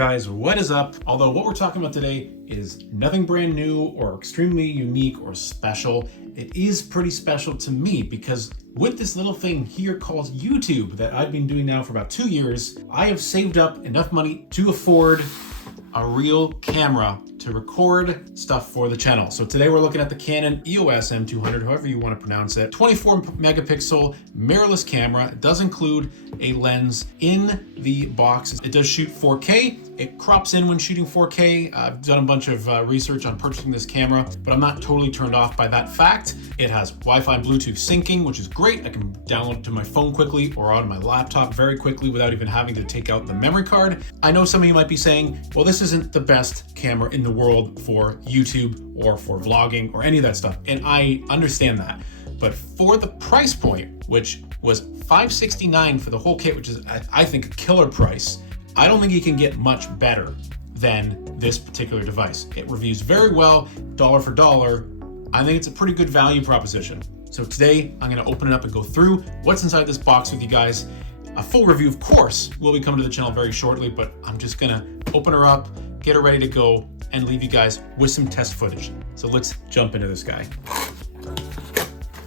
Guys, what is up? Although what we're talking about today is nothing brand new or extremely unique or special, it is pretty special to me because with this little thing here called YouTube that I've been doing now for about 2 years, I have saved up enough money to afford a real camera to record stuff for the channel. So today we're looking at the Canon EOS M200, however you want to pronounce it. 24 megapixel mirrorless camera. It does include a lens in the box. It does shoot 4K. It crops in when shooting 4K. I've done a bunch of research on purchasing this camera, but I'm not totally turned off by that fact. It has Wi-Fi Bluetooth syncing, which is great. I can download it to my phone quickly or on my laptop very quickly without even having to take out the memory card. I know some of you might be saying, well, this isn't the best camera in the world for YouTube or for vlogging or any of that stuff. And I understand that. But for the price point, which was $569 for the whole kit, which is, I think, a killer price, I don't think you can get much better than this particular device. It reviews very well, dollar for dollar. I think it's a pretty good value proposition. So today I'm gonna open it up and go through what's inside this box with you guys. A full review, of course, will be coming to the channel very shortly, but I'm just gonna open her up, get her ready to go, and leave you guys with some test footage. So let's jump into this guy.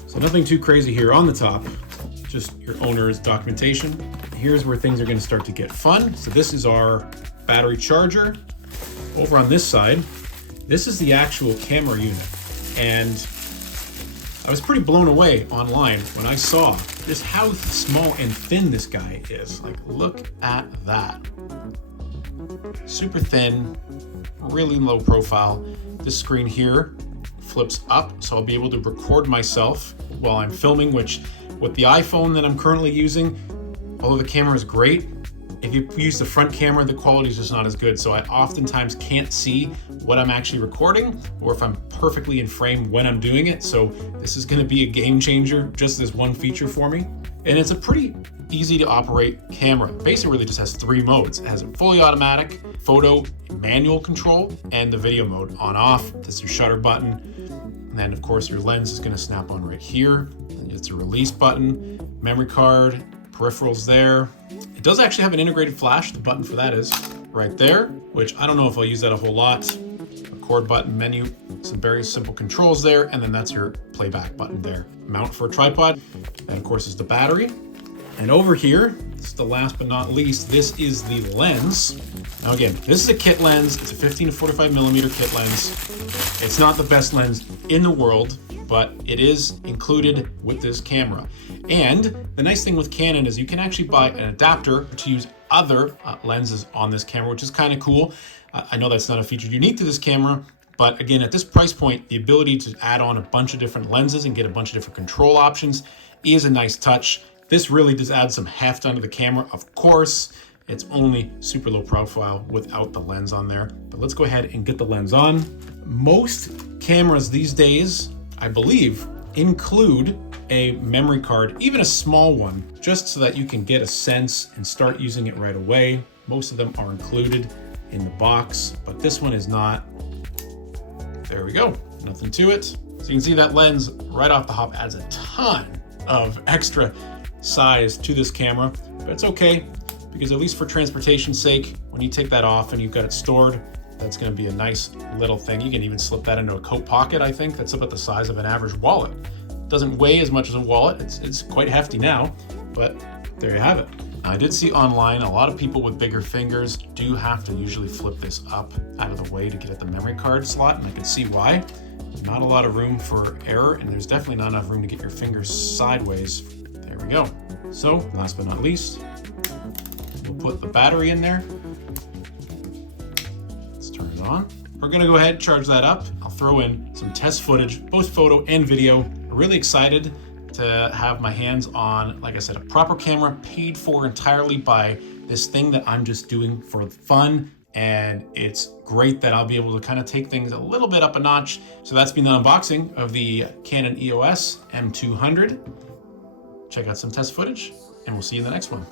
So nothing too crazy here on the top, just your owner's documentation. Here's where things are gonna start to get fun. So this is our battery charger. Over on this side, this is the actual camera unit. And I was pretty blown away online when I saw just how small and thin this guy is. Like, look at that. Super thin, really low profile. This screen here flips up, so I'll be able to record myself while I'm filming, which with the iPhone that I'm currently using, although the camera is great, if you use the front camera, the quality is just not as good. So I oftentimes can't see what I'm actually recording or if I'm perfectly in frame when I'm doing it. So this is gonna be a game changer, just this one feature for me. And it's a pretty easy to operate camera. Basically really just has 3 modes. It has a fully automatic, photo, manual control, and the video mode on off. That's your shutter button. And then of course your lens is gonna snap on right here. It's a release button, memory card, peripherals there. It does actually have an integrated flash. The button for that is right there, which I don't know if I'll use that a whole lot. Record button, menu, some very simple controls there, and then that's your playback button there. Mount for a tripod, and of course is the battery. And over here, this is the last but not least, this is the lens. Now again, this is a kit lens. It's a 15 to 45 millimeter kit lens. It's not the best lens in the world, but it is included with this camera. And the nice thing with Canon is you can actually buy an adapter to use other lenses on this camera, which is kind of cool. I know that's not a feature unique to this camera, but again, at this price point, the ability to add on a bunch of different lenses and get a bunch of different control options is a nice touch. This really does add some heft onto the camera. Of course, it's only super low profile without the lens on there, but let's go ahead and get the lens on. Most cameras these days, I believe, include a memory card, even a small one, just so that you can get a sense and start using it right away. Most of them are included in the box, but this one is not. There we go, nothing to it. So you can see that lens right off the hop adds a ton of extra size to this camera, but it's okay because at least for transportation's sake, when you take that off and you've got it stored, that's gonna be a nice little thing. You can even slip that into a coat pocket, I think. That's about the size of an average wallet. Doesn't weigh as much as a wallet. It's quite hefty now, but there you have it. I did see online a lot of people with bigger fingers do have to usually flip this up out of the way to get at the memory card slot, and I can see why. Not a lot of room for error, and there's definitely not enough room to get your fingers sideways. There we go. So last but not least, we'll put the battery in there. Let's turn it on. We're gonna go ahead and charge that up. I'll throw in some test footage, both photo and video. I'm really excited to have my hands on, like I said, a proper camera paid for entirely by this thing that I'm just doing for fun. And it's great that I'll be able to kind of take things a little bit up a notch. So that's been the unboxing of the Canon EOS M200. Check out some test footage and we'll see you in the next one.